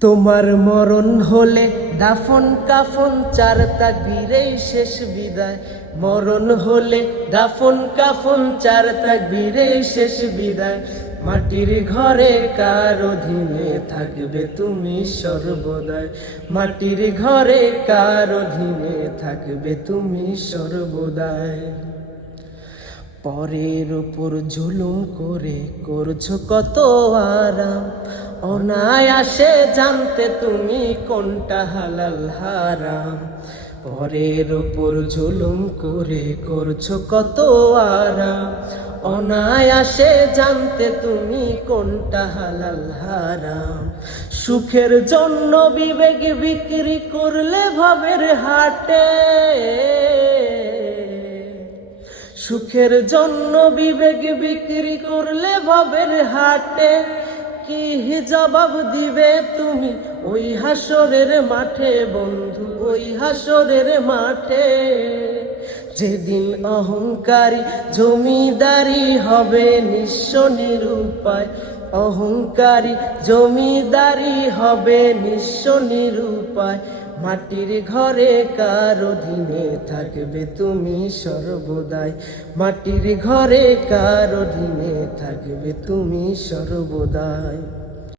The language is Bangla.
তোমার মরণ হলে দাফন কাফন চার তাকবীরেই শেষ বিদায়। মরণ হলে দাফন কাফন চার তাকবীরেই শেষ বিদায়। মাটির ঘরে কার অধীনে থাকবে তুমি সর্বদাই? মাটির ঘরে কার অধীনে থাকবে তুমি সর্বদাই? পরের উপর ঝুলুম করে করছ কত আরাম। অনায়াসে জানতে তুমি কোনটা হালাল হারাম। পরের উপর জুলুম করে করছ কত আরাম। অনায়াসে জানতে তুমি কোনটা হালাল হারাম। সুখের জন্য বিবেক বিক্রি করলে ভাবের হাটে। সুখের জন্য বিবেক বিক্রি করলে ভাবের হাটে। কি জবাব দিবে তুমি? ওই হাসরের মাঠে, বন্ধু, ওই হাসরের মাঠে। যেদিন অহংকারী জমিদারি হবে নিঃস্ব নিরূপায়। অহংকারী জমিদারি হবে নিঃস্ব নিরুপায়। মাটির ঘরে কার অধীনে থাকবে তুমি সর্বদাই। মাটির ঘরে কার অধীনে থাকবে তুমি সর্বদাই।